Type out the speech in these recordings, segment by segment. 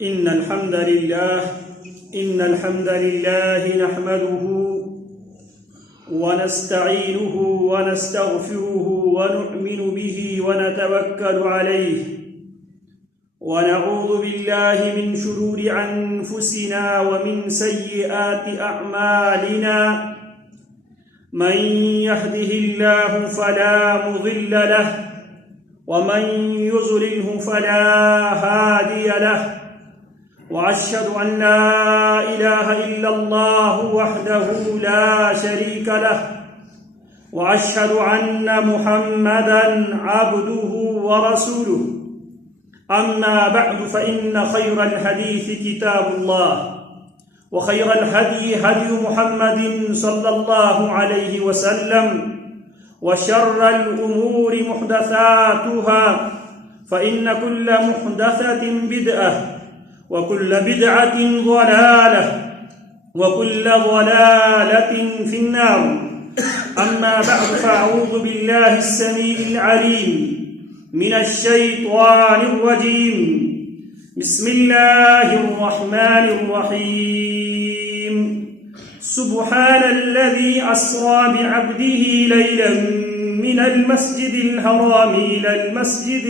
إن الحمد لله نحمده ونستعينه ونستغفره ونؤمن به ونتوكل عليه ونعوذ بالله من شرور أنفسنا ومن سيئات أعمالنا من يهده الله فلا مضل له ومن يضلله فلا هادي له وأشهد أن لا إله إلا الله وحده لا شريك له وأشهد أن محمدًا عبده ورسوله أما بعد فإن خير الحديث كتاب الله وخير الهدي هدي محمد صلى الله عليه وسلم وشر الأمور محدثاتها فإن كل محدثة بدعة وكل بدعة ضلالة وكل ضلالة في النار أما بعد فأعوذ بالله السميع العليم من الشيطان الرجيم بسم الله الرحمن الرحيم سبحان الذي أسرى بعبده ليلا من المسجد الحرام إلى المسجد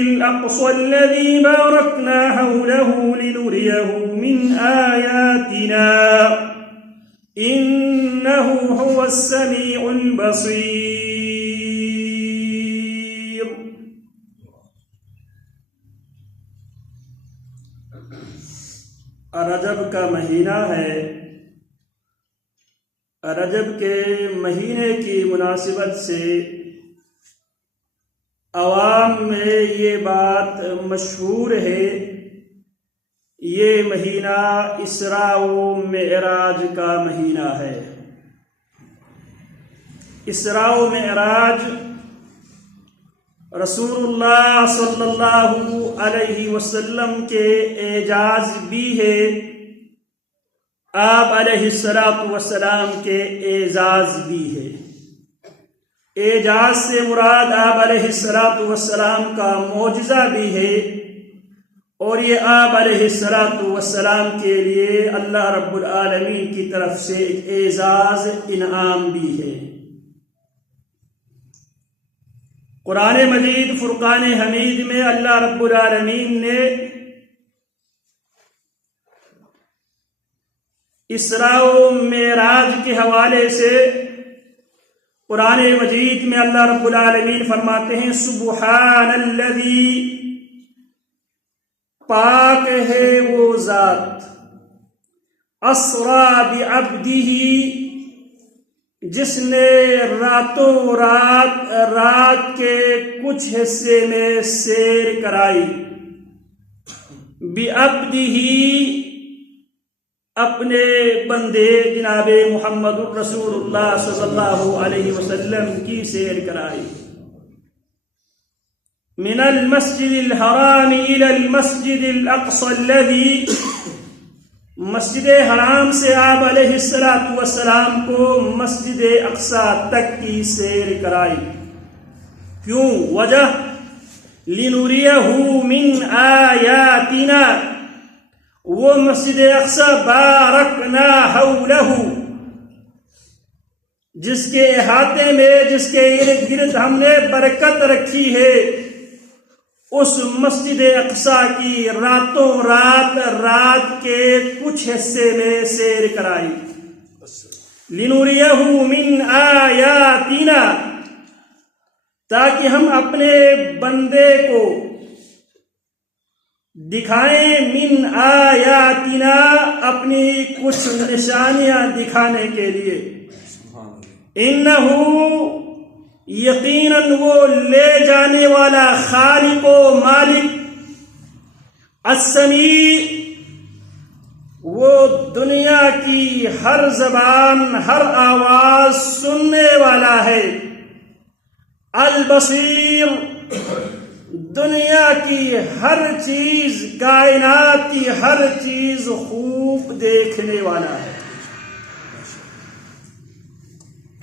الأقصى الذي باركنا حوله لنريه من آياتنا إنه هو السميع البصير. رجب کا مہینہ ہے. رجب کے مہینے کی مناسبت سے عوام میں یہ بات مشہور ہے یہ مہینہ اسراء و معراج کا مہینہ ہے. اسراء و معراج رسول اللہ صلی اللہ علیہ وسلم کے اعجاز بھی ہے. آپ علیہ السلام کے اعزاز بھی ہے. اعجاز سے مراد آپ علیہ السلام کا معجزہ بھی ہے اور یہ آپ علیہ السلام کے لیے اللہ رب العالمین کی طرف سے ایک اعزاز انعام بھی ہے. قرآن مجید فرقان حمید میں اللہ رب العالمین نے اسراء و معراج کے حوالے سے قرآن مجید میں اللہ رب العالمین فرماتے ہیں سبحان الذی، پاک ہے وہ ذات، اسریٰ بعبدہ، جس نے راتوں رات کے کچھ حصے میں سیر کرائی، بعبدہ، اپنے بندے جناب محمد الرسول اللہ صلی اللہ علیہ وسلم کی سیر کرائی. من المسجد الحرام الى المسجد الاقصى الذي، مسجد حرام سے آپ علیہ السلام کو مسجد اقصی تک کی سیر کرائی. کیوں؟ وجہ لنریہ من آیاتنا، وہ مسجد اقصی بارکنا حولہ، جس کے احاطے میں، جس کے ارد گرد ہم نے برکت رکھی ہے، اس مسجد اقصی کی راتوں رات کے کچھ حصے میں سیر کرائی. لنریہ من آیاتنا، تاکہ ہم اپنے بندے کو دکھائیں، من آیاتنا، اپنی کچھ نشانیاں دکھانے کے لیے. انہو، یقیناً وہ لے جانے والا، خالق و مالک، السمیع، وہ دنیا کی ہر زبان، ہر آواز سننے والا ہے، البصیر، دنیا کی ہر چیز، کائنات کی ہر چیز خوب دیکھنے والا ہے.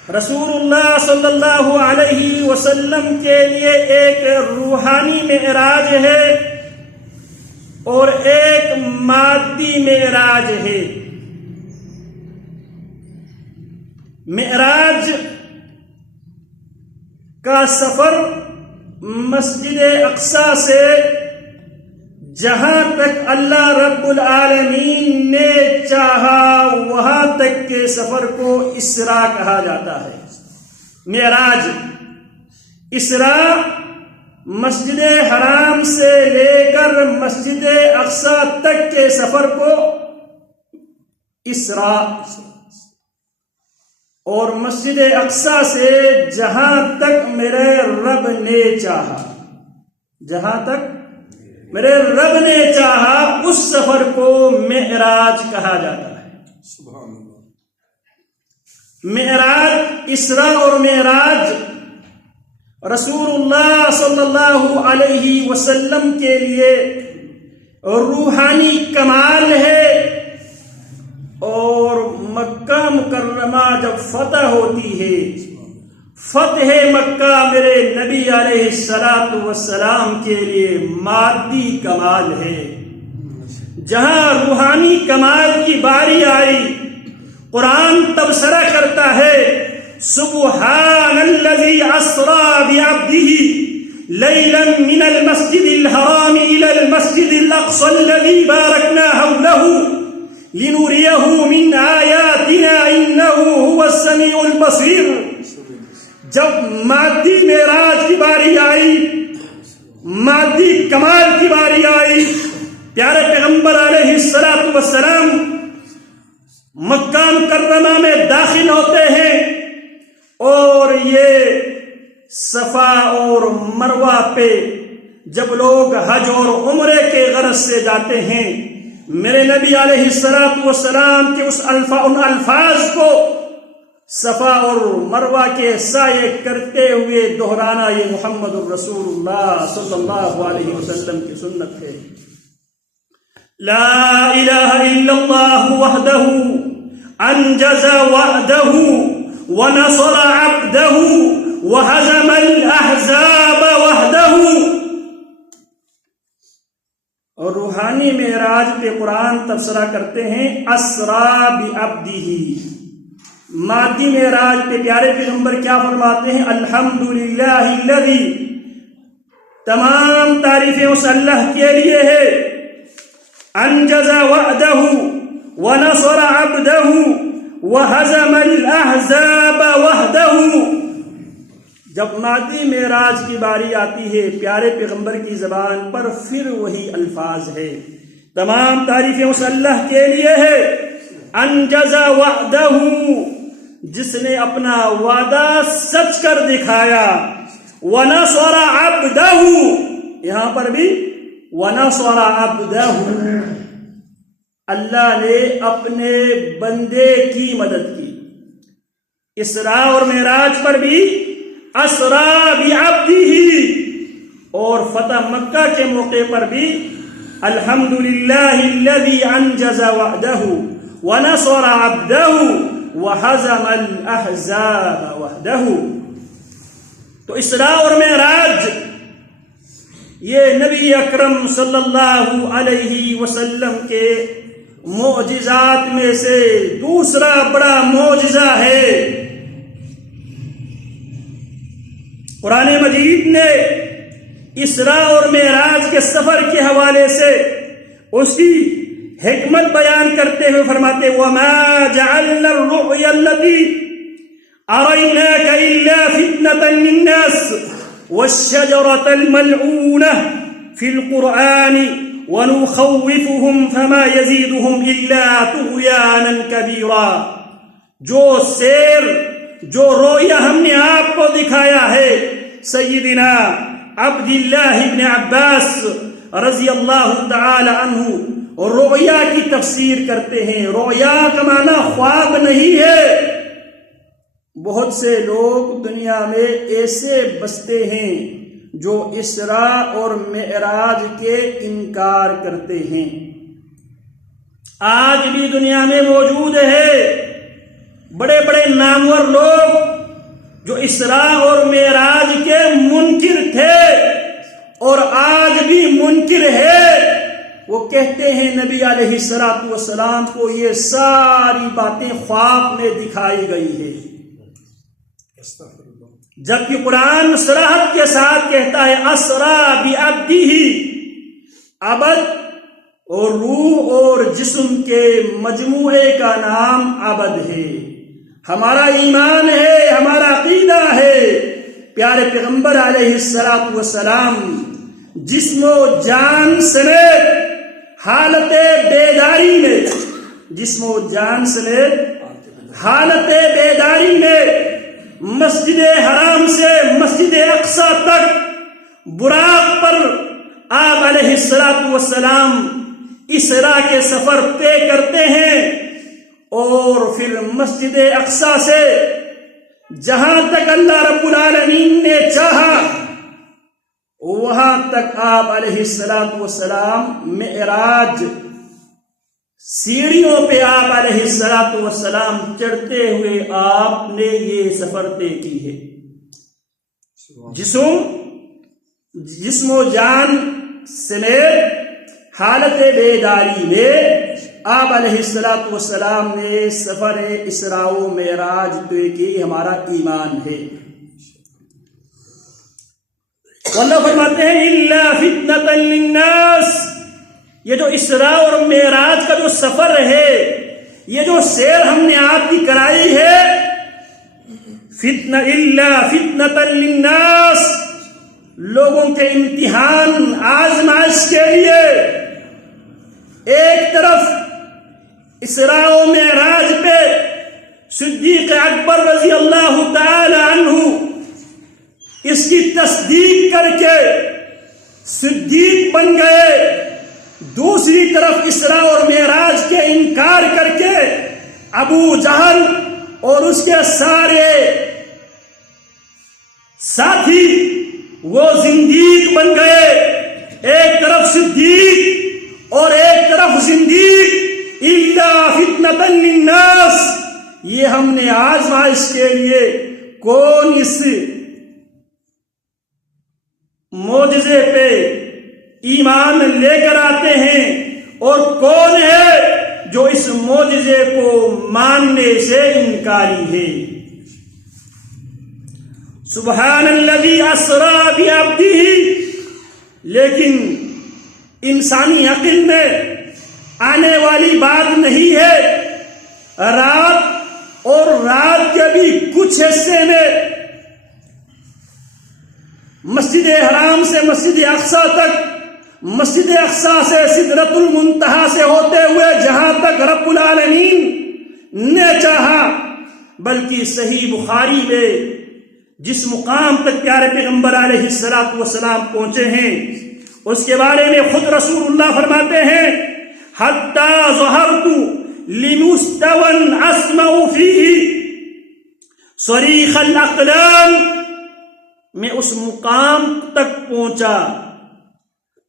رسول اللہ صلی اللہ علیہ وسلم کے لیے ایک روحانی معراج ہے اور ایک مادی معراج ہے۔ معراج کا سفر مسجد اقصی سے جہاں تک اللہ رب العالمین نے چاہا وہاں تک کے سفر کو اسراء کہا جاتا ہے۔ معراج، اسراء مسجد حرام سے لے کر مسجد اقصی تک کے سفر کو اسراء، اور مسجد اقصی سے جہاں تک میرے رب نے چاہا، جہاں تک میرے رب نے چاہا اس سفر کو معراج کہا جاتا ہے۔ سبحان اللہ۔ معراج، اسراء اور معراج رسول اللہ صلی اللہ علیہ وسلم کے لیے روحانی کمال ہے، اور مکہ مکرمہ جب فتح ہوتی ہے، فتح مکہ میرے نبی علیہ الصلوۃ والسلام کے لیے مادی کمال ہے۔ جہاں روحانی کمال کی باری آئی، قرآن تبصرہ کرتا ہے، سبحان الذی اسری بعبدہ لیلا من المسجد الحرام الى المسجد الاقصى الذی بارکنا حولہ لنریہ من آیاتنا انہ هو السمیع البصیر۔ جب مادی معراج کی باری آئی، مادی کمال کی باری آئی، پیارے پیغمبر علیہ الصلوۃ والسلام مکہ مکرمہ میں داخل ہوتے ہیں، اور یہ صفا اور مروہ پہ جب لوگ حج اور عمرے کے غرض سے جاتے ہیں، میرے نبی علیہ الصلوۃ والسلام کے ان الفاظ کو صفا اور مروہ کے سائے کرتے ہوئے دہرانا یہ محمد الرسول اللہ صلی اللہ علیہ وسلم کی سنت ہے۔ لا الہ الا اللہ وحدہ انجز وعدہ ونصر عبدہ وہزم الاحزاب وحدہ۔ اور روحانی معراج پہ قرآن تبصرہ کرتے ہیں، اسری بعبدہ۔ مادی معراج پہ پیارے پیغمبر کیا فرماتے ہیں؟ الحمدللہ الذی، تمام تعریفیں اس اللہ کے لیے ہے، انجز وعدہ ونصر عبدہ وہزم الاحزاب وحدہ۔ جب مادی معراج کی باری آتی ہے پیارے پیغمبر کی زبان پر، پھر وہی الفاظ ہے، تمام تعریفیں اس اللہ کے لیے ہے، انجز وعدہ، جس نے اپنا وعدہ سچ کر دکھایا، ونصر عبدہ، یہاں پر بھی ونصر عبدہ، اللہ نے اپنے بندے کی مدد کی۔ اسراء اور معراج پر بھی اسری بعبدہ، اور فتح مکہ کے موقع پر بھی الحمدللہ الذی انجز وعدہ ونصر عبدہ وہزم الاحزاب وحدہ۔ تو اسراء اور معراج یہ نبی اکرم صلی اللہ علیہ وسلم کے معجزات میں سے دوسرا بڑا معجزہ ہے۔ قرآن مجید نے اسراء اور معراج کے سفر کے حوالے سے اس کی حکمت بیان کرتے ہوئے فرماتے، وَمَا جَعَلْنَا الرُّؤْيَا الَّتِي أَرَيْنَاكَ إِلَّا فِتْنَةً لِلنَّاسِ وَالشَّجَرَةَ الْمَلْعُونَةَ فِي الْقُرْآنِ وَنُخَوِّفُهُمْ فَمَا يَزِيدُهُمْ إِلَّا طُغْيَانًا كَبِيرًا۔ جو رویا ہم نے آپ کو دکھایا ہے، سیدنا عبداللہ ابن عباس رضی اللہ تعالی عنہ رویا کی تفسیر کرتے ہیں۔ رویا کا معنی خواب نہیں ہے۔ بہت سے لوگ دنیا میں ایسے بستے ہیں جو اسراء اور معراج کے انکار کرتے ہیں، آج بھی دنیا میں موجود ہے۔ بڑے بڑے نامور لوگ جو اسراء اور معراج کے منکر تھے اور آج بھی منکر ہے، وہ کہتے ہیں نبی علیہ الصلوۃ والسلام کو یہ ساری باتیں خواب میں دکھائی گئی ہے، جبکہ قرآن صراحت کے ساتھ کہتا ہے اسرا بعبدہ، عبد اور روح اور جسم کے مجموعے کا نام عبد ہے۔ ہمارا ایمان ہے، ہمارا عقیدہ ہے، پیارے پیغمبر علیہ الصلوۃ والسلام جسم و جان سمیت حالت بیداری میں، جسم و جان سمیت حالت بیداری میں مسجد حرام سے مسجد اقصی تک براق پر آپ علیہ الصلوۃ والسلام اسراء کے سفر طے کرتے ہیں، اور پھر مسجد اقصی سے جہاں تک اللہ رب العالمین نے چاہا وہاں تک آپ علیہ الصلوۃ والسلام معراج سیڑھیوں پہ آپ علیہ الصلوۃ والسلام چڑھتے ہوئے آپ نے یہ سفر طے کی ہے۔ جسم و جان سمیت حالت بیداری میں آپ علیہ الصلوۃ والسلام نے سفر اسراء و معراج طے کی، ہمارا ایمان ہے۔ اللہ فرماتے ہیں الا فتنۃ للناس، یہ جو اسراء اور معراج کا جو سفر ہے، یہ جو سیر ہم نے آپ کی کرائی ہے، الا فتنۃ للناس، لوگوں کے امتحان آزمائش کے لیے۔ ایک طرف اسراء و معراج پہ صدیق اکبر رضی اللہ تعالی عنہ اس کی تصدیق کر کے صدیق بن گئے، دوسری طرف اسراء اور معراج کے انکار کر کے ابو جہل اور اس کے سارے ساتھی وہ زندیق بن گئے۔ ایک طرف صدیق اور ایک طرف زندیق۔ الا فتنۃ للناس، یہ ہم نے آزمائش کے لیے کون اس معجزے پہ ایمان لے کر آتے ہیں اور کون ہے جو اس معجزے کو ماننے سے انکاری ہے۔ سبحان الذی اسری بعبدہ، لیکن انسانی عقل میں آنے والی بات نہیں ہے۔ رات اور رات کے بھی کچھ حصے میں مسجد حرام سے مسجد اقصی تک، مسجد اقصی سے سدرۃ المنتہا سے ہوتے ہوئے جہاں تک رب العالمین نے چاہا، بلکہ صحیح بخاری میں جس مقام تک پیارے پیغمبر علیہ الصلوۃ والسلام پہنچے ہیں اس کے بارے میں خود رسول اللہ فرماتے ہیں حتی ظہرت لمستوى اسمع فیہ صریخ الاقلام، میں اس مقام تک پہنچا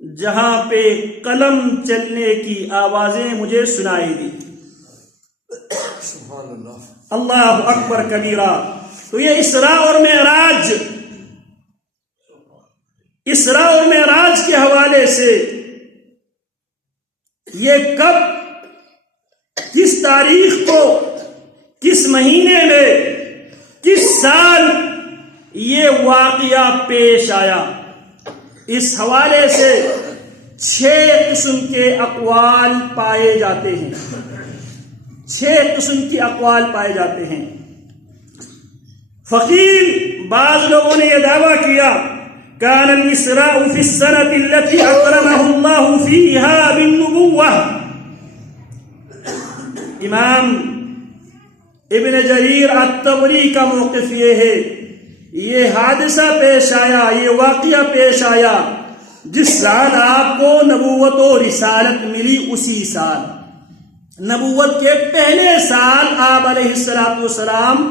جہاں پہ قلم چلنے کی آوازیں مجھے سنائی دی۔ سبحان اللہ، اللہ اکبر کبیرہ۔ تو یہ اسراء اور معراج، اسراء اور معراج کے حوالے سے یہ کب، کس تاریخ کو، کس مہینے میں، کس سال یہ واقعہ پیش آیا، اس حوالے سے 6 قسم کے اقوال پائے جاتے ہیں، 6 قسم کے اقوال پائے جاتے ہیں۔ فقیل، بعض لوگوں نے یہ دعویٰ کیا کان الاسراء فی السنة التي اکرمہ اللہ فیہا بالنبوہ۔ امام ابن جریر الطبری کا موقف یہ ہے، یہ حادثہ پیش آیا، یہ واقعہ پیش آیا جس سال آپ کو نبوت و رسالت ملی، اسی سال، نبوت کے پہلے سال آپ علیہ الصلوۃ والسلام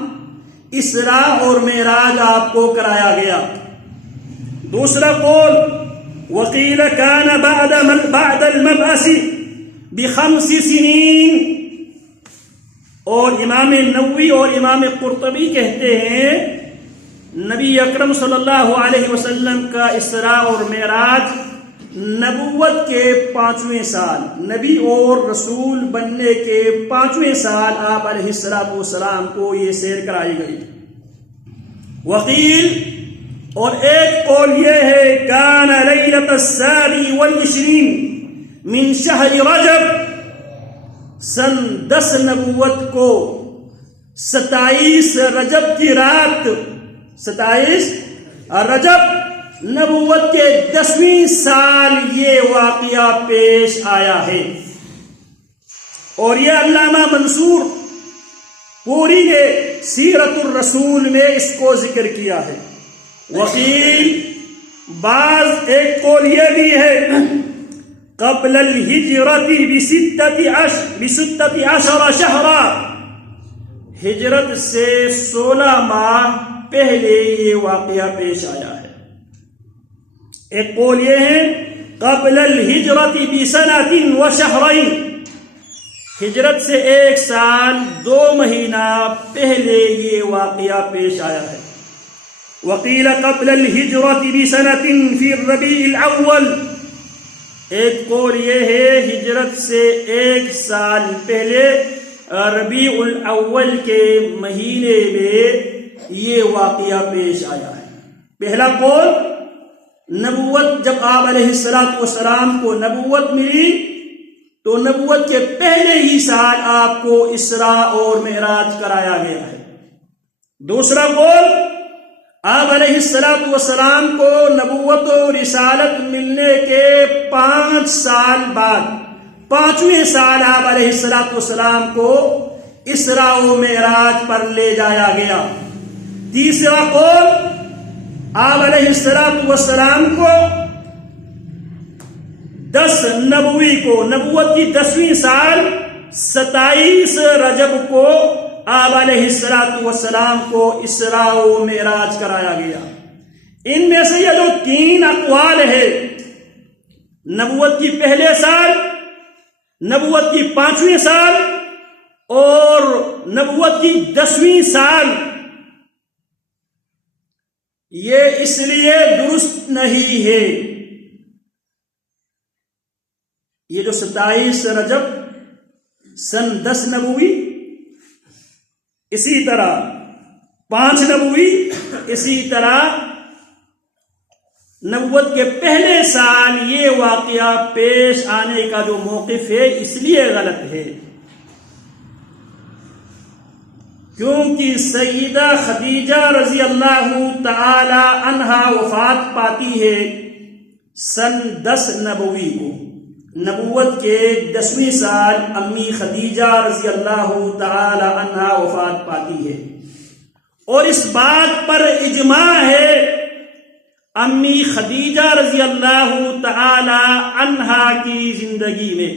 اسراء اور معراج آپ کو کرایا گیا۔ دوسرا قول وقیل کان بعد المبعث ب5 سنین، اور امام نووی اور امام قرطبی کہتے ہیں نبی اکرم صلی اللہ علیہ وسلم کا اسراء اور معراج نبوت کے 5ویں سال، نبی اور رسول بننے کے 5ویں سال آپ علیہ السلام کو یہ سیر کرائی گئی۔ وقیل، اور ایک قول یہ ہے، کان لیلۃ السابع والعشرین من شہر رجب، سن 10 نبوت کو 27 رجب کی رات، 27 رجب نبوت کے 10ویں سال یہ واقعہ پیش آیا ہے۔ اور یہ علامہ منصور پوری نے سیرت الرسول میں اس کو ذکر کیا ہے۔ وقیل، بعض ایک قول یہ بھی ہے، قبل الہجرت بستۃ عشر شہرا، ہجرت سے 16 ماہ پہلے یہ واقعہ پیش آیا ہے۔ ایک قول یہ ہے قبل الہجرت بسنۃ وشہرین، ہجرت سے 1 سال 2 مہینہ پہلے یہ واقعہ پیش آیا ہے۔ وقیل قبل الہجرت بسنۃ فی الربیع الاول، ایک قول یہ ہے ہجرت سے 1 سال پہلے ربیع الاول کے مہینے میں یہ واقعہ پیش آیا ہے۔ پہلا قول، نبوت جب آپ علیہ السلام کو نبوت ملی تو نبوت کے پہلے ہی سال آپ کو اسراء اور معراج کرایا گیا ہے۔ دوسرا قول، آپ علیہ السلام کو نبوت و رسالت ملنے کے 5 سال بعد 5ویں سال آپ علیہ السلام کو اسراء و معراج پر لے جایا گیا۔ تیسرا قول، آپ علیہ السلام کو 10 نبوی کو، نبوت کی 10ویں سال 27 رجب کو آپ علیہ السلام کو اسراء و معراج کرایا گیا۔ ان میں سے یہ جو 3 اقوال ہے، نبوت کی پہلے سال، نبوت کی 5ویں سال اور نبوت کی 10ویں سال، یہ اس لیے درست نہیں ہے۔ یہ جو 27 رجب سن 10 نبوی، اسی طرح 5 نبوی، اسی طرح نبوت کے پہلے سال یہ واقعہ پیش آنے کا جو موقف ہے اس لیے غلط ہے کیونکہ سیدہ خدیجہ رضی اللہ تعالی عنہا وفات پاتی ہے سن 10 نبوی کو۔ نبوت کے 10ویں سال امی خدیجہ رضی اللہ تعالی عنہا وفات پاتی ہے، اور اس بات پر اجماع ہے امی خدیجہ رضی اللہ تعالی عنہا کی زندگی میں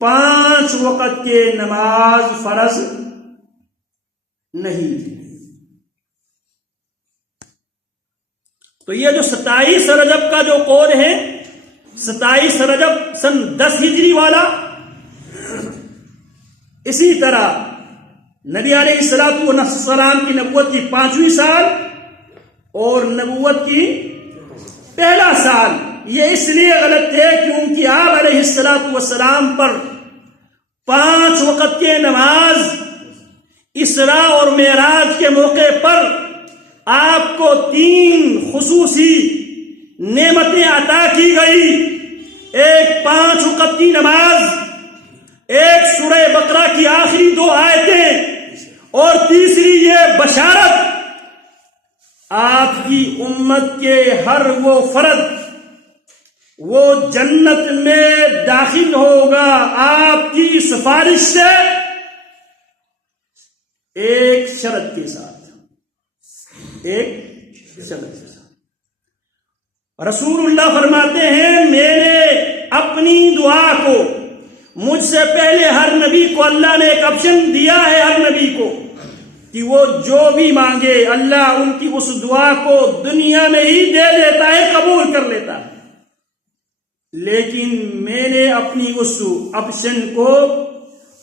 5 وقت کے نماز فرض نہیں تھی۔ تو یہ جو 27 رجب کا جو قول ہے، 27 رجب سن 10 ہجری والا، اسی طرح نبی علیہ السلام کی نبوت کی 5ویں سال اور نبوت کی پہلا سال، یہ اس لیے غلط ہے کیونکہ آپ علیہ السلام پر 5 وقت کے نماز اسراء اور معراج کے موقع پر آپ کو 3 خصوصی نعمتیں عطا کی گئی، ایک 5 وقت کی نماز، ایک سورہ بقرہ کی آخری 2 آیتیں، اور تیسری یہ بشارت آپ کی امت کے ہر وہ فرد وہ جنت میں داخل ہوگا آپ کی سفارش سے، ایک شرط کے ساتھ، ایک شرط کے ساتھ۔ رسول اللہ فرماتے ہیں میں نے اپنی دعا کو، مجھ سے پہلے ہر نبی کو اللہ نے ایک آپشن دیا ہے، ہر نبی کو، کہ وہ جو بھی مانگے اللہ ان کی اس دعا کو دنیا میں ہی دے دیتا ہے، قبول کر لیتا ہے، لیکن میں نے اپنی اس آپشن کو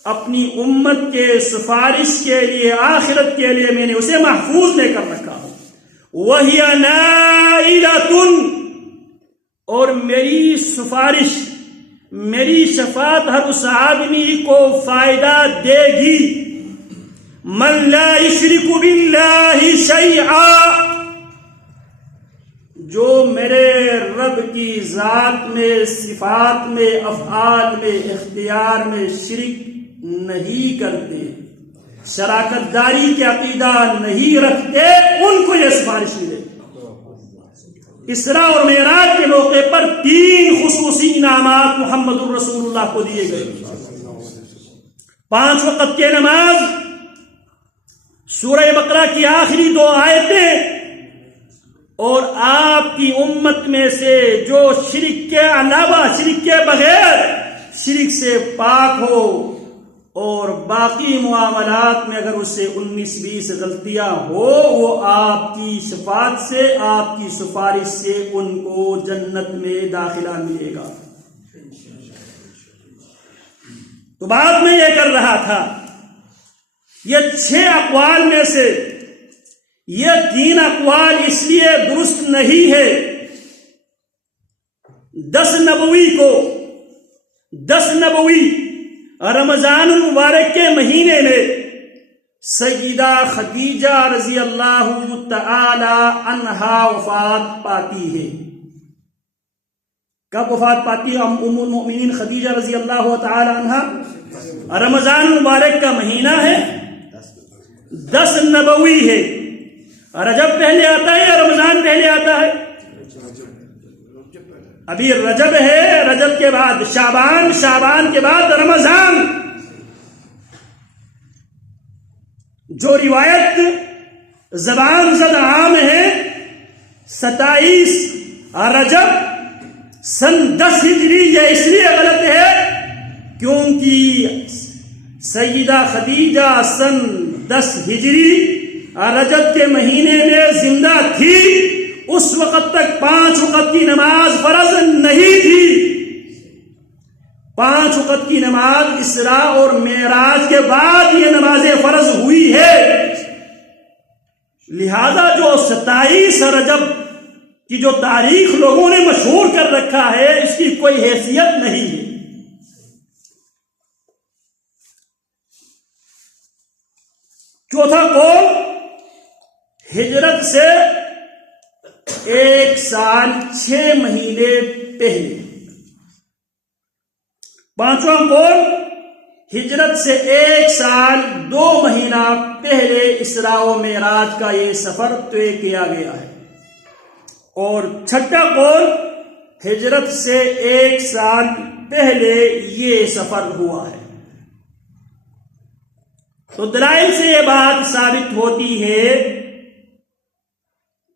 اپنی امت کے سفارش کے لیے، آخرت کے لیے میں نے اسے محفوظ لے کر رکھا ہوں. وَهِيَ نَائِلَةٌ، اور میری سفارش، میری شفاعت ہر اس آدمی کو فائدہ دے گی. من لا یشرک باللہ شیئا، جو میرے رب کی ذات میں، صفات میں، افعال میں، اختیار میں شرک نہیں کرتے، شراکت داری کے عقیدہ نہیں رکھتے، ان کو یہ سفارش ملے. اسراء اور معراج کے موقع پر 3 خصوصی انعامات محمد الرسول اللہ کو دیے گئے. 5 وقت کی نماز، سورہ بقرہ کی آخری 2 آیتیں، اور آپ کی امت میں سے جو شرک کے علاوہ، شرک کے بغیر شرک سے پاک ہو، اور باقی معاملات میں اگر اس سے 19-20 غلطیاں ہو، وہ آپ کی شفاعت سے، آپ کی سفارش سے ان کو جنت میں داخلہ ملے گا. تو بات میں یہ کر رہا تھا، یہ 6 اقوال میں سے یہ 3 اقوال اس لیے درست نہیں ہے. 10 نبوی رمضان المبارک کے مہینے میں سیدہ خدیجہ رضی اللہ تعالی عنہا وفات پاتی ہے. کب وفات پاتی ہے ام المؤمنین خدیجہ رضی اللہ تعالی عنہا؟ رمضان المبارک کا مہینہ ہے، 10 نبوی ہے. رجب پہلے آتا ہے یا رمضان پہلے آتا ہے؟ ابھی رجب ہے، رجب کے بعد شعبان، شعبان کے بعد رمضان. جو روایت زبان زد عام ہے، 27 رجب سن 10 ہجری، یہ اس لیے غلط ہے کیونکہ سیدہ خدیجہ سن 10 ہجری رجب کے مہینے میں زندہ تھی. اس وقت تک 5 وقت کی نماز فرض نہیں تھی. 5 وقت کی نماز اسراء اور معراج کے بعد یہ نمازیں فرض ہوئی ہے. لہذا جو 27 رجب کی جو تاریخ لوگوں نے مشہور کر رکھا ہے، اس کی کوئی حیثیت نہیں ہے. چوتھا قول، ہجرت سے 1 سال 6 مہینے پہلے. 5واں قول، ہجرت سے 1 سال 2 مہینہ پہلے اسراء و معراج کا یہ سفر طے کیا گیا ہے. اور 6واں قول، ہجرت سے 1 سال پہلے یہ سفر ہوا ہے. تو دلائل سے یہ بات ثابت ہوتی ہے،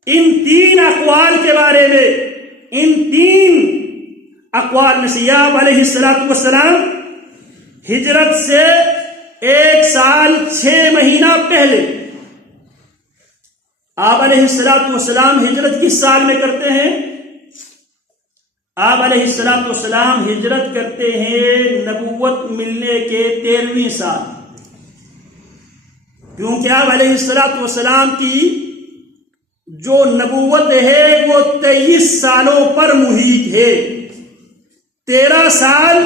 ان 3 اقوال کے بارے میں، ان 3 اقوال میں سے یعقوب علیہ السلام ہجرت سے 1 سال 6 مہینہ پہلے. آپ علیہ السلام ہجرت کس سال میں کرتے ہیں؟ آپ علیہ السلام ہجرت کرتے ہیں نبوت ملنے کے 13ویں سال، کیونکہ آپ علیہ السلام کی جو نبوت ہے وہ 23 سالوں پر محیط ہے. 13 سال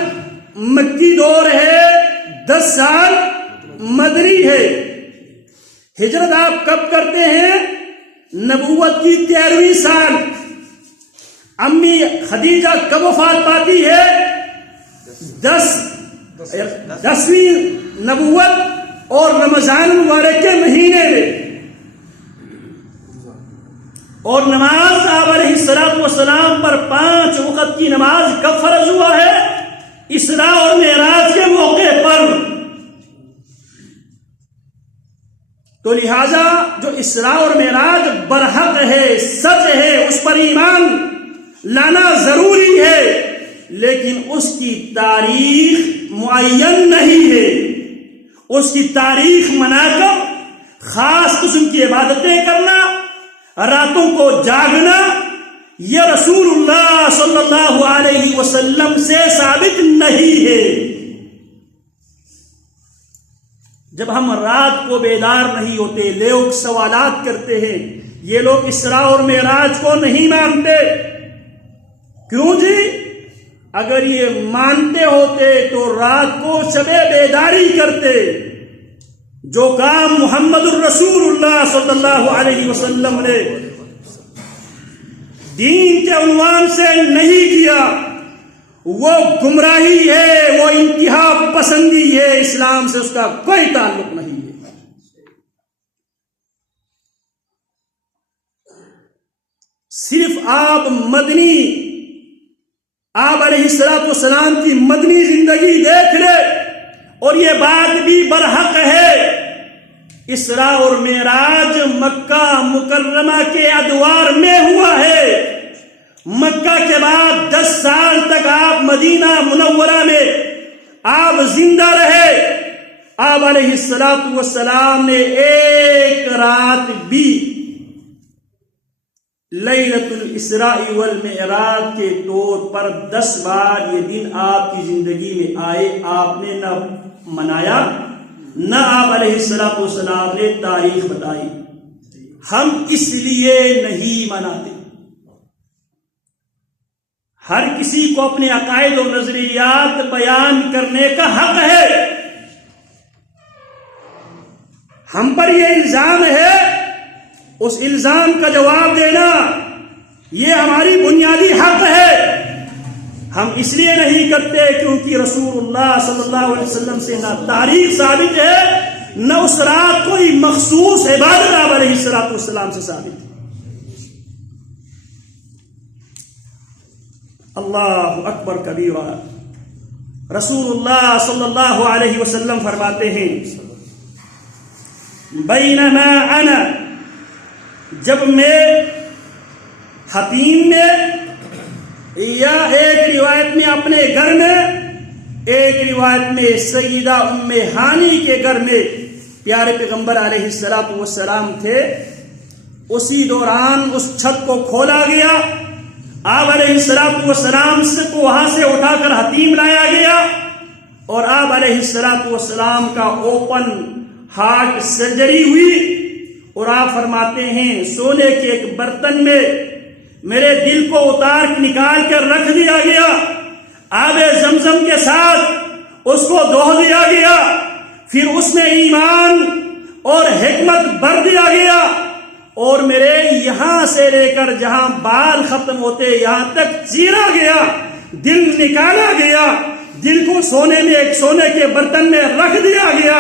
مکی دور ہے، 10 سال مدنی ہے. ہجرت آپ کب کرتے ہیں؟ نبوت کی 13ویں سال. امی خدیجہ کب وفات پاتی ہے؟ 10ویں نبوت اور رمضان المبارک کے مہینے میں. اور نماز آپ علیہ السلام پر 5 وقت کی نماز کب فرض ہوا ہے؟ اسراء اور معراج کے موقع پر. تو لہذا جو اسراء اور معراج برحق ہے، سچ ہے، اس پر ایمان لانا ضروری ہے، لیکن اس کی تاریخ معین نہیں ہے. اس کی تاریخ منا کر خاص قسم کی عبادتیں کرنا، راتوں کو جاگنا، یہ رسول اللہ صلی اللہ علیہ وسلم سے ثابت نہیں ہے. جب ہم رات کو بیدار نہیں ہوتے، لوگ سوالات کرتے ہیں یہ لوگ اسراء اور معراج کو نہیں مانتے، کیوں جی؟ اگر یہ مانتے ہوتے تو رات کو شب بیداری کرتے۔ جو کام محمد الرسول اللہ صلی اللہ علیہ وسلم نے دین کے عنوان سے نہیں کیا وہ گمراہی ہے، وہ انتہا پسندی ہے، اسلام سے اس کا کوئی تعلق نہیں ہے۔ صرف آپ علیہ السلام کی مدنی زندگی دیکھ لے اور یہ بات بھی برحق ہے، اسراء اور معراج مکہ مکرمہ کے ادوار میں ہوا ہے۔ مکہ کے بعد 10 سال تک آپ مدینہ منورہ میں آپ زندہ رہے۔ آپ علیہ السلام نے ایک رات بھی لیلۃ الاسراء والمعراج کے طور پر 10 بار یہ دن آپ کی زندگی میں آئے، آپ نے نہ منایا، نہ آپ علیہ السلام نے تاریخ بتائی۔ ہم اس لیے نہیں مناتے۔ ہر کسی کو اپنے عقائد و نظریات بیان کرنے کا حق ہے۔ ہم پر یہ الزام ہے، اس الزام کا جواب دینا یہ ہماری بنیادی حق ہے۔ ہم اس لیے نہیں کرتے کیونکہ رسول اللہ صلی اللہ علیہ وسلم سے نہ تاریخ ثابت ہے، نہ اس رات کوئی مخصوص عبادت آپ علیہ السلام سے ثابت ہے۔ اللہ اکبر کبیرہ۔ رسول اللہ صلی اللہ علیہ وسلم فرماتے ہیں، بینما انا، جب میں حتیم میں یا ایک روایت میں اپنے گھر میں، ایک روایت میں سیدہ ام ہانی کے گھر میں پیارے پیغمبر علیہ السلام تھے، اسی دوران اس چھت کو کھولا گیا، آپ علیہ السلام کو وہاں سے اٹھا کر حتیم لایا گیا اور آپ علیہ السلام کا اوپن ہارٹ سرجری ہوئی، اور آپ فرماتے ہیں سونے کے ایک برتن میں میرے دل کو اتار نکال کر رکھ دیا گیا، آب زمزم کے ساتھ اس کو دھو دیا گیا، پھر اس میں ایمان اور حکمت بھر دیا گیا، اور میرے یہاں سے لے کر جہاں بال ختم ہوتے یہاں تک چیرا گیا، دل نکالا گیا، دل کو ایک سونے کے برتن میں رکھ دیا گیا،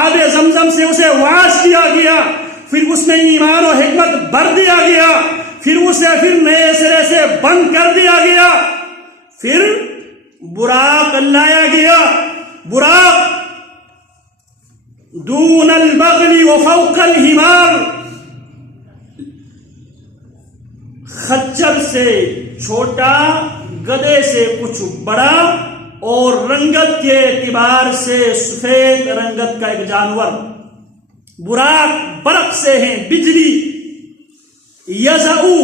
آب زمزم سے اسے واش کیا گیا، پھر اس میں ایمان و حکمت بھر دیا گیا، پھر اسے نئے سرے سے بند کر دیا گیا، پھر براق لایا گیا، براق دون البغل وفوق الحمار، خچر سے چھوٹا، گدھے سے کچھ بڑا، اور رنگت کے اعتبار سے سفید رنگت کا ایک جانور، براق برق سے ہیں، بجلی، یزعو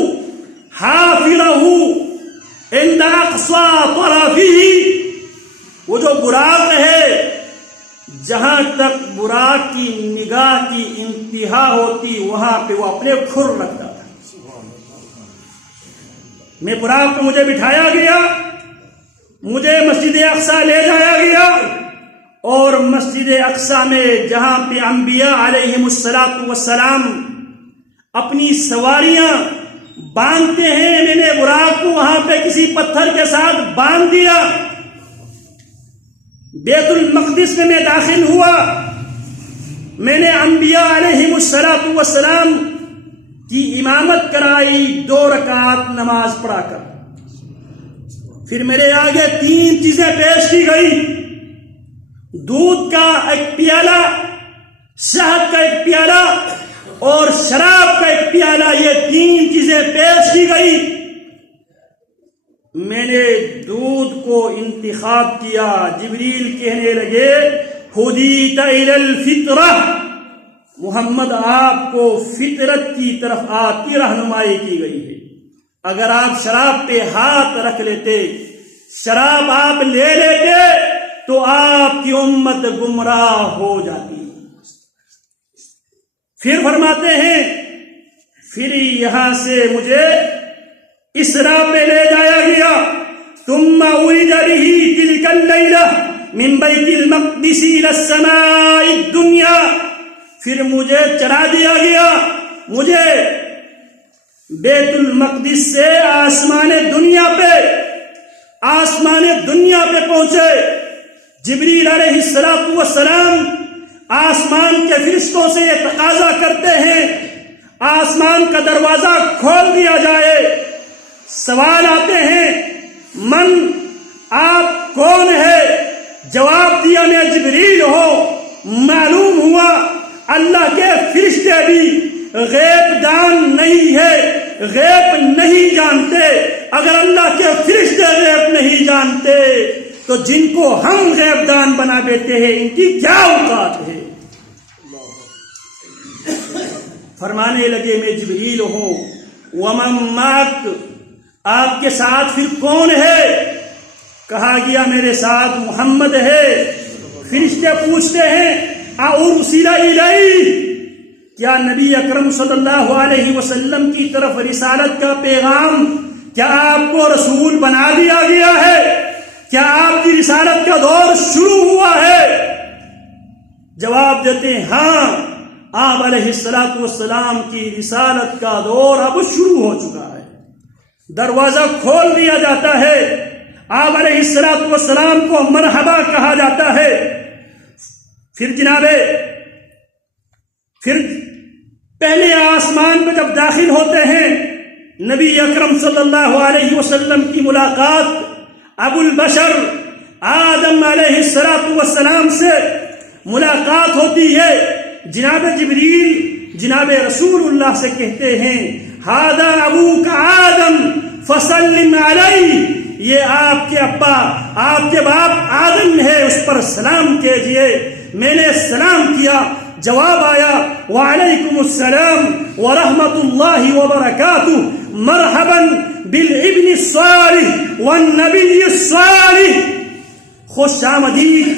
حافرہ عند اقصى طرفه، وہ جو براق ہے جہاں تک براق کی نگاہ کی انتہا ہوتی وہاں پہ وہ اپنے کھر رکھتا تھا۔ میں براق کو مجھے بٹھایا گیا، مجھے مسجد اقصی لے جایا گیا، اور مسجد اقصی میں جہاں پہ انبیاء علیہم السلام اپنی سواریاں باندھتے ہیں، میں نے براق کو وہاں پہ کسی پتھر کے ساتھ باندھ دیا، بیت المقدس میں داخل ہوا، میں نے انبیاء علیہم السلام کی امامت کرائی 2 رکعت نماز پڑھا کر، پھر میرے آگے 3 چیزیں پیش کی گئی، دودھ کا ایک پیالہ، شہد کا ایک پیالہ اور شراب کا ایک پیالہ، یہ 3 چیزیں پیش کی گئی۔ میں نے دودھ کو انتخاب کیا، جبریل کہنے لگے ہدیت الی الفطرہ، محمد آپ کو فطرت کی طرف آپ کی رہنمائی کی گئی ہے، اگر آپ شراب پہ ہاتھ رکھ لیتے، شراب آپ لے لیتے تو آپ کی امت گمراہ ہو جاتی۔ پھر فرماتے ہیں پھر یہاں سے مجھے اسرا پہ لے جایا گیا. ثم عرج به تلك الليلة من بيت المقدس إلى السماء الدنيا. پھر مجھے چلا دیا گیا, مجھے بیت المقدس سے آسمان دنیا پہ پہنچے. جبریل علیہ السلام آسمان کے فرشتوں سے یہ تقاضا کرتے ہیں آسمان کا دروازہ کھول دیا جائے. سوال آتے ہیں من, آپ کون ہے؟ جواب دیا میں جبریل ہوں. معلوم ہوا اللہ کے فرشتے بھی غیب دان نہیں ہے, غیب نہیں جانتے. اگر اللہ کے فرشتے غیب نہیں جانتے تو جن کو ہم غیب دان بنا دیتے ہیں ان کی کیا اوقات ہے؟ فرمانے لگے میں جبریل ہوں. ومن معک, آپ کے ساتھ پھر کون ہے؟ کہا گیا میرے ساتھ محمد ہے. فرشتے پوچھتے ہیں اُرسل الیہ, کیا نبی اکرم صلی اللہ علیہ وسلم کی طرف رسالت کا پیغام, کیا آپ کو رسول بنا دیا گیا ہے؟ کیا آپ کی رسالت کا دور شروع ہوا ہے؟ جواب دیتے ہیں ہاں, آپ علیہ السلام کی رسالت کا دور اب شروع ہو چکا ہے. دروازہ کھول دیا جاتا ہے, آپ علیہ السلام کو مرحبا کہا جاتا ہے. پھر پہلے آسمان میں جب داخل ہوتے ہیں نبی اکرم صلی اللہ علیہ وسلم کی ملاقات ابو البشر آدم علیہ السلام سے ملاقات ہوتی ہے. جناب جبریل جناب رسول اللہ سے کہتے ہیں ھذا ابوک آدم فسلم علیہ, یہ آپ کے ابا, آپ کے باپ آدم ہے, اس پر سلام کیجئے. میں نے سلام کیا, جواب آیا وعلیکم السلام ورحمۃ اللہ وبرکاتہ, مرحبا بالابن الصالح والنبی الصالح. خوش آمدید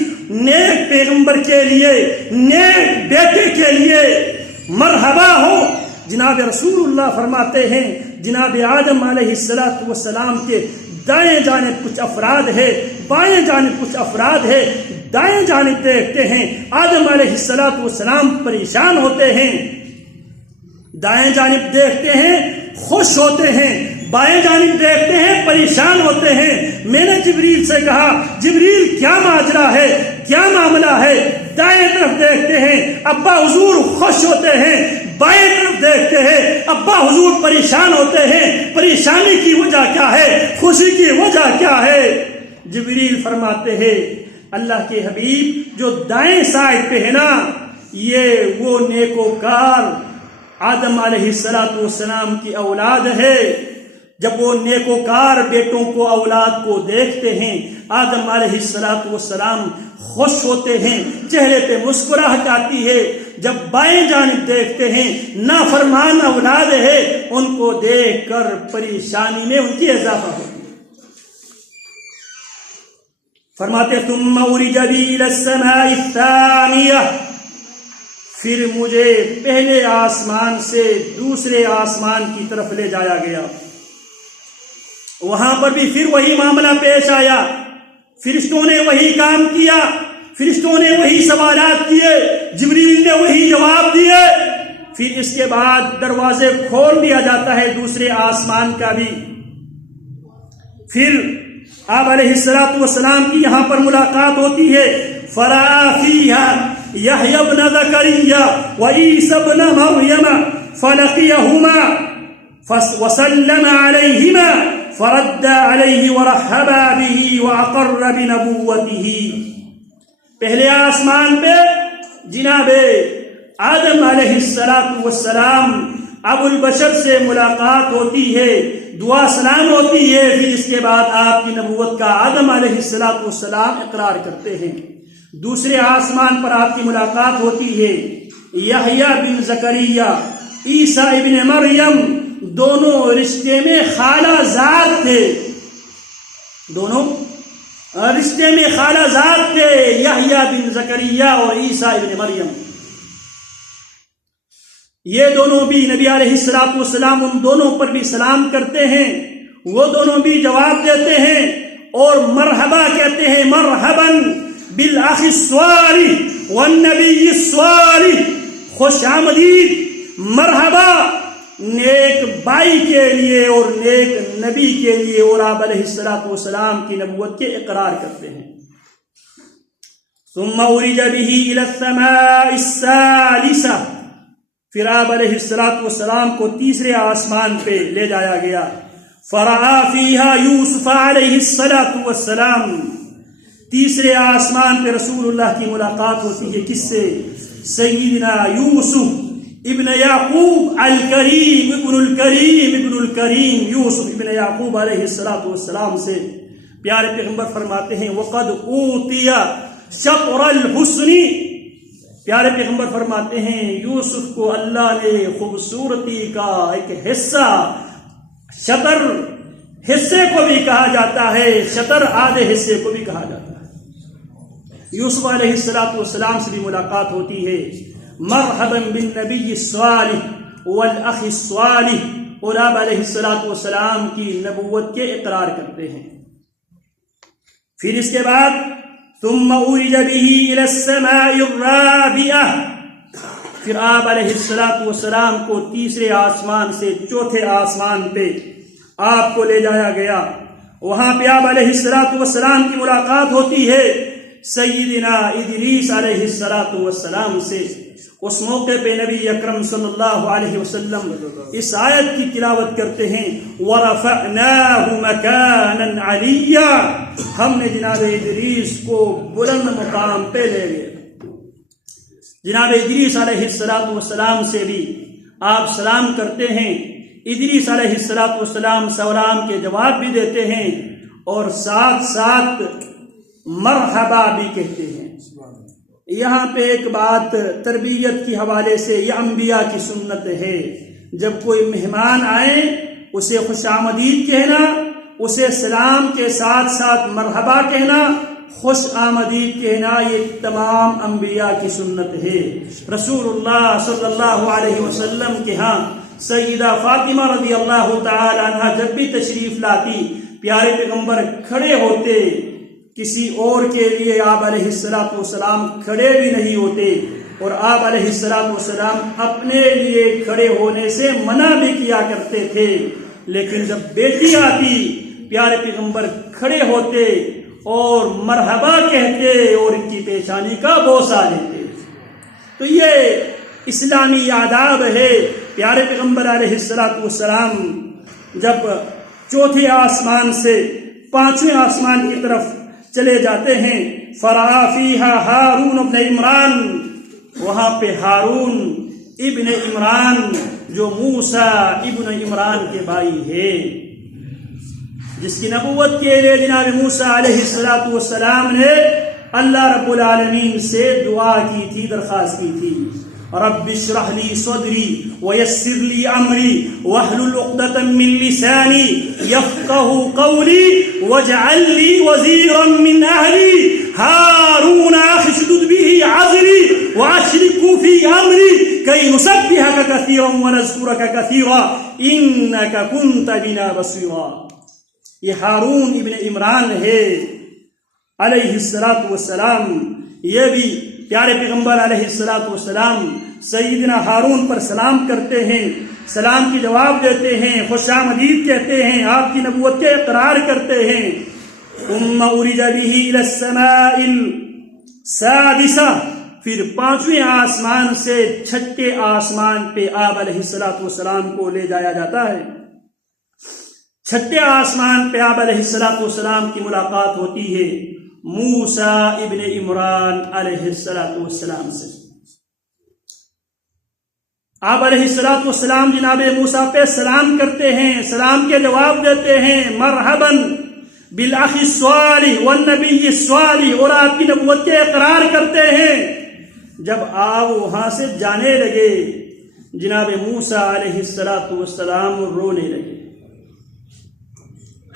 نیک پیغمبر کے لیے, نیک بیٹے کے لیے, مرحبا ہو. جناب رسول اللہ فرماتے ہیں جناب آدم علیہ السلام کے دائیں جانب کچھ افراد ہے, بائیں جانب کچھ افراد ہے. دائیں جانب دیکھتے ہیں آدم علیہ السلام پریشان ہوتے ہیں, دائیں جانب دیکھتے ہیں خوش ہوتے ہیں, بائیں جانب دیکھتے ہیں پریشان ہوتے ہیں. میں نے جبریل سے کہا جبریل کیا ماجرا ہے, کیا معاملہ ہے؟ دائیں طرف دیکھتے ہیں ابا حضور خوش ہوتے ہیں, بائیں طرف دیکھتے ہیں ابا حضور پریشان ہوتے ہیں. پریشانی کی وجہ کیا ہے, خوشی کی وجہ کیا ہے؟ جبریل فرماتے ہیں اللہ کے حبیب جو دائیں سائڈ پہ ہے نا, یہ وہ نیکوکار آدم علیہ السلام کی اولاد ہے. جب وہ نیکوکار بیٹوں کو, اولاد کو دیکھتے ہیں آدم علیہ السلام خوش ہوتے ہیں, چہرے پہ مسکراہٹ آتی ہے. جب بائیں جانب دیکھتے ہیں نافرمان اولاد ہے, ان کو دیکھ کر پریشانی میں ان کی اضافہ ہوتی ہے. فرماتے ثم عرج بی الی السماء الثانیہ, پھر مجھے پہلے آسمان سے دوسرے آسمان کی طرف لے جایا گیا. وہاں پر بھی پھر وہی معاملہ پیش آیا, فرشتوں نے وہی کام کیا, فرشتوں نے وہی سوالات کیے, جبریل نے وہی جواب دیے. پھر اس کے بعد دروازے کھول دیا جاتا ہے دوسرے آسمان کا بھی. پھر آپ علیہ السلام کی یہاں پر ملاقات ہوتی ہے. فرأى فيها يحيى بن زكريا وعيسى بن مريم فلقيهما وسلم عليهما فرد عليه ورحب به وأقر بنبوته. پہلے آسمان پہ جناب آدم علیہ السلام ابو البشر سے ملاقات ہوتی ہے, دعا سلام ہوتی ہے. پھر اس کے بعد آپ کی نبوت کا آدم علیہ السلام اقرار کرتے ہیں. دوسرے آسمان پر آپ کی ملاقات ہوتی ہے. یحییٰ بن زکریا, عیسیٰ ابن مریم, دونوں رشتے میں خالہ زاد تھے, دونوں رشتے میں خالہ زاد تھے, یحییٰ بن زکریا اور عیسیٰ ابن مریم. یہ دونوں بھی نبی علیہ الصلوۃ والسلام ان دونوں پر بھی سلام کرتے ہیں، وہ دونوں بھی جواب دیتے ہیں اور مرحبا کہتے ہیں، مرحبا بالاخ الصالح والنبی الصالح، خوش آمدید، مرحبا نیک بھائی کے لیے اور نیک نبی کے لیے، اور آپ علیہ الصلوۃ والسلام کی نبوت کے اقرار کرتے ہیں۔ ثم عرج به الى السماء الثالثة، پھر آپ علیہ الصلوۃ والسلام کو تیسرے آسمان پہ لے جایا گیا۔ فرآ فیہا یوسف علیہ الصلوۃ والسلام، تیسرے آسمان پہ رسول اللہ کی ملاقات ہوتی ہے کس سے؟ سیدنا یوسف ابن یعقوب الکریم، ابن الکریم، ابن الکریم، یوسف ابن یعقوب علیہ الصلوۃ والسلام سے۔ پیارے پیغمبر فرماتے ہیں وقد اوتی شطر الحسن، پیارے پیغمبر فرماتے ہیں یوسف کو اللہ نے خوبصورتی کا ایک حصہ، شطر حصے کو بھی کہا جاتا ہے، شطر آدھے حصے کو بھی کہا جاتا ہے۔ یوسف علیہ الصلوۃ والسلام سے بھی ملاقات ہوتی ہے۔ مرحبا بالنبی الصالح والاخ الصالح، اور آپ علیہ الصلوۃ والسلام کی نبوت کے اقرار کرتے ہیں۔ پھر اس کے بعد ثم عرج به الى السماء الرابعة، پھر آپ علیہ الصلوۃ والسلام کو تیسرے آسمان سے چوتھے آسمان پہ آپ کو لے جایا گیا۔ وہاں پہ آپ علیہ الصلوۃ والسلام کی ملاقات ہوتی ہے سیدنا ادریس علیہ الصلوۃ والسلام سے۔ اس موقع پہ نبی اکرم صلی اللہ علیہ وسلم اس آیت کی تلاوت کرتے ہیں وَرَفَعْنَاهُ مَكَانًا عَلِيًّا، ہم نے جناب ادریس کو بلند مقام پہ لے گئے۔ جناب ادریس علیہ الصلوۃ والسلام سے بھی آپ سلام کرتے ہیں۔ ادریس علیہ الصلوۃ والسلام سلام کے جواب بھی دیتے ہیں اور ساتھ ساتھ مرحبا بھی کہتے ہیں۔ یہاں پہ ایک بات تربیت کے حوالے سے، یہ انبیاء کی سنت ہے، جب کوئی مہمان آئے اسے خوش آمدید کہنا، اسے سلام کے ساتھ ساتھ مرحبا کہنا، خوش آمدید کہنا، یہ تمام انبیاء کی سنت ہے۔ رسول اللہ صلی اللہ علیہ وسلم کے ہاں سیدہ فاطمہ رضی اللہ تعالی عنہ جب بھی تشریف لاتی، پیارے پیغمبر کھڑے ہوتے، کسی اور کے لیے آپ علیہ الصلوۃ والسلام کھڑے بھی نہیں ہوتے، اور آپ علیہ الصلوۃ والسلام اپنے لیے کھڑے ہونے سے منع بھی کیا کرتے تھے، لیکن جب بیٹی آتی پیارے پیغمبر کھڑے ہوتے اور مرحبا کہتے اور ان کی پیشانی کا بوسہ لیتے۔ تو یہ اسلامی آداب ہے۔ پیارے پیغمبر علیہ الصلوۃ والسلام جب چوتھے آسمان سے پانچویں آسمان کی طرف چلے جاتے ہیں، فرآ فیہا ہارون ابن عمران، وہاں پہ ہارون ابن عمران جو موسیٰ ابن عمران کے بھائی ہے، جس کی نبوت کے لیے جناب موسیٰ علیہ الصلوۃ والسلام نے اللہ رب العالمین سے دعا کی تھی، درخواست کی تھی رب اشرح لي صدري ويسر لي امري واحلل عقدة من لساني يفقهوا قولي واجعل لي وزيرا من اهلي هارون اخي اشدد به عذري واشركه في امري كي نسبحك كثيرا ونذكرك كثيرا انك كنت بنا بصيرا۔ یہ ہارون ابن عمران ہے علیہ الصلوۃ والسلام۔ یہ بھی پیارے پیغمبر علیہ الصلوۃ والسلام سیدنا ہارون پر سلام کرتے ہیں، سلام کی جواب دیتے ہیں، خوش آمدید کہتے ہیں، آپ کی نبوت کے اقرار کرتے ہیں۔ ثم عرج به الى السماء السادسة، پھر پانچویں آسمان سے چھٹے آسمان پہ آپ علیہ الصلوۃ والسلام کو لے جایا جاتا ہے۔ چھٹے آسمان پہ آپ علیہ الصلوۃ والسلام کی ملاقات ہوتی ہے موسیٰ ابن عمران علیہ الصلوۃ والسلام سے۔ آپ علیہ الصلوۃ والسلام جناب موسیٰ پہ سلام کرتے ہیں، سلام کے جواب دیتے ہیں مرحبا بالاخ الصالح والنبی الصالح، اور آپ کی نبوت کے اقرار کرتے ہیں۔ جب آپ وہاں سے جانے لگے جناب موسیٰ علیہ الصلوۃ والسلام رونے لگے،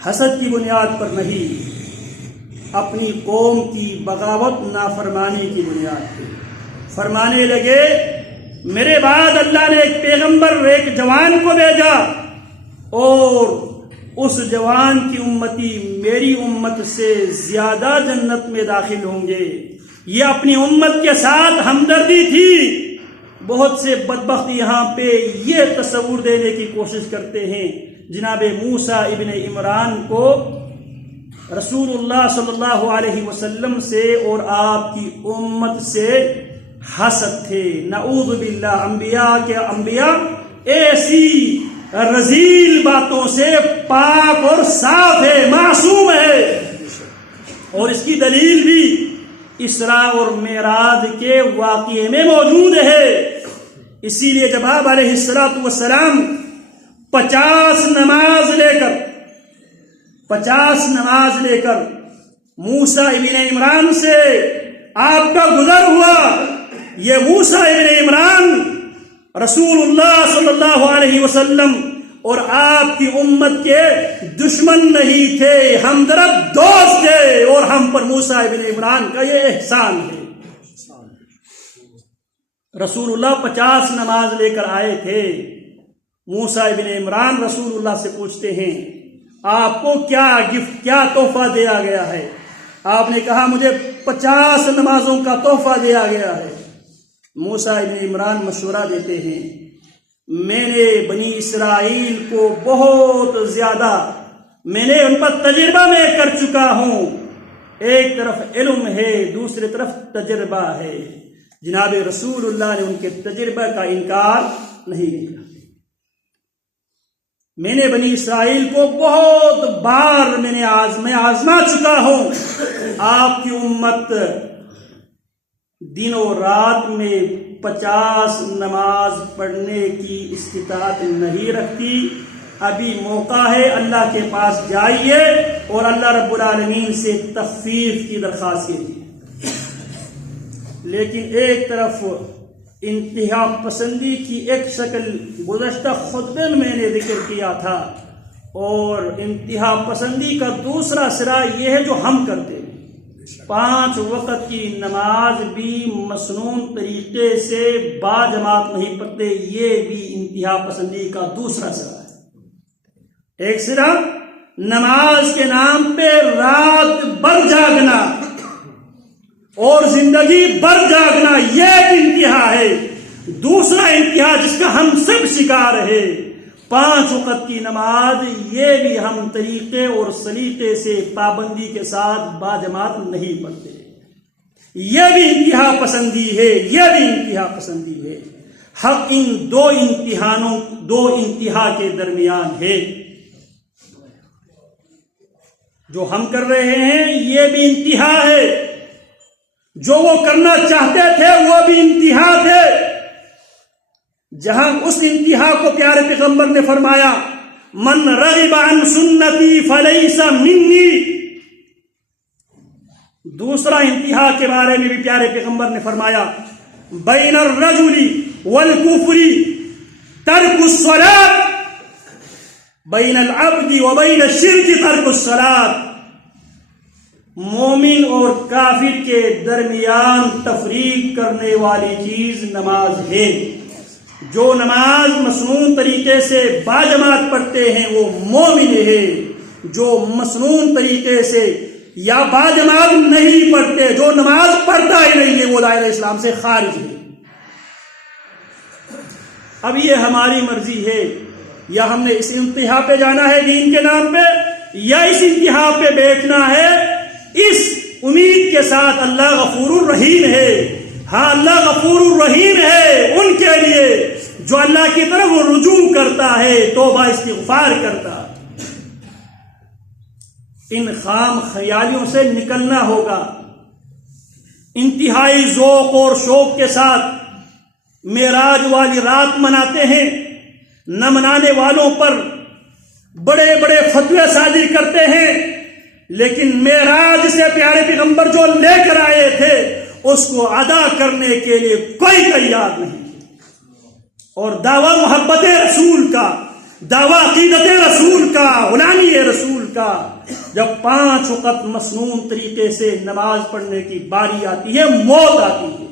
حسد کی بنیاد پر نہیں، اپنی قوم کی بغاوت نافرمانی کی بنیاد پہ فرمانے لگے میرے بعد اللہ نے ایک پیغمبر ایک جوان کو بھیجا اور اس جوان کی امتی میری امت سے زیادہ جنت میں داخل ہوں گے. یہ اپنی امت کے ساتھ ہمدردی تھی. بہت سے بدبخت یہاں پہ یہ تصور دینے کی کوشش کرتے ہیں جناب موسیٰ ابن عمران کو رسول اللہ صلی اللہ علیہ وسلم سے اور آپ کی امت سے حسد تھے. نعوذ باللہ. انبیاء ایسی رذیل باتوں سے پاک اور صاف ہے, معصوم ہے. اور اس کی دلیل بھی اسراء اور معراج کے واقعے میں موجود ہے. اسی لیے جب آپ علیہ السلام 50 نماز لے کر موسیٰ ابن عمران سے آپ کا گزر ہوا, یہ موسیٰ ابن عمران رسول اللہ صلی اللہ علیہ وسلم اور آپ کی امت کے دشمن نہیں تھے, ہمدرد دوست تھے, اور ہم پر موسیٰ ابن عمران کا یہ احسان ہے. رسول اللہ 50 نماز لے کر آئے تھے. موسیٰ ابن عمران رسول اللہ سے پوچھتے ہیں آپ کو کیا گفٹ, کیا تحفہ دیا گیا ہے؟ آپ نے کہا مجھے 50 نمازوں کا تحفہ دیا گیا ہے. موسیٰ ابن عمران مشورہ دیتے ہیں میں نے بنی اسرائیل کو بہت زیادہ میں نے ان پر تجربہ میں کر چکا ہوں. ایک طرف علم ہے, دوسری طرف تجربہ ہے. جناب رسول اللہ نے ان کے تجربہ کا انکار نہیں کیا. میں نے بنی اسرائیل کو بہت بار میں آزما چکا ہوں. آپ کی امت دن و رات میں 50 نماز پڑھنے کی استطاعت نہیں رکھتی. ابھی موقع ہے, اللہ کے پاس جائیے اور اللہ رب العالمین سے تخفیف کی درخواست کیجیے. لیکن ایک طرف انتہا پسندی کی ایک شکل گزشتہ خطبے میں نے ذکر کیا تھا, اور انتہا پسندی کا دوسرا سرا یہ ہے جو ہم کرتے ہیں. 5 وقت کی نماز بھی مسنون طریقے سے با جماعت نہیں پڑھتے. یہ بھی انتہا پسندی کا دوسرا سرا ہے. ایک سرا نماز کے نام پہ رات بھر جاگنا اور زندگی بھر جاگنا, یہ ایک انتہا ہے. دوسرا انتہا جس کا ہم سب شکار ہے 5 وقت کی نماز, یہ بھی ہم طریقے اور سلیقے سے پابندی کے ساتھ باجماعت نہیں پڑھتے. یہ بھی انتہا پسندی ہے, یہ بھی انتہا پسندی ہے. حق ان دو انتہا کے درمیان ہے. جو ہم کر رہے ہیں یہ بھی انتہا ہے, جو وہ کرنا چاہتے تھے وہ بھی انتہا تھے. جہاں اس انتہا کو پیارے پیغمبر نے فرمایا من رغب عن سنتی فلیس منی. دوسرا انتہا کے بارے میں بھی پیارے پیغمبر نے فرمایا بین الرجل والکفر ترک الصلاۃ بین العبد وبین الشرک ترک الصلاۃ. مومن اور کافر کے درمیان تفریق کرنے والی چیز نماز ہے. جو نماز مسنون طریقے سے باجماعت پڑھتے ہیں وہ مومن ہے. جو مسنون طریقے سے یا باجماعت نہیں پڑھتے, جو نماز پڑھتا ہی نہیں ہے, وہ دائرہ اسلام سے خارج ہے. اب یہ ہماری مرضی ہے, یا ہم نے اس انتہا پہ جانا ہے دین کے نام پہ, یا اس انتہا پہ بیٹھنا ہے اس امید کے ساتھ اللہ غفور الرحیم ہے. ہاں اللہ غفور الرحیم ہے ان کے لیے جو اللہ کی طرف رجوع کرتا ہے, توبہ استغفار کرتا. ان خام خیالیوں سے نکلنا ہوگا. انتہائی ذوق اور شوق کے ساتھ معراج والی رات مناتے ہیں. نہ منانے والوں پر بڑے بڑے فتوے صادر کرتے ہیں, لیکن معراج سے پیارے پیغمبر جو لے کر آئے تھے اس کو ادا کرنے کے لیے کوئی تیار نہیں. اور دعویٰ محبت رسول کا, دعویٰ عقیدت رسول کا, غلامی رسول کا, جب 5 وقت مسنون طریقے سے نماز پڑھنے کی باری آتی ہے, موت آتی ہے,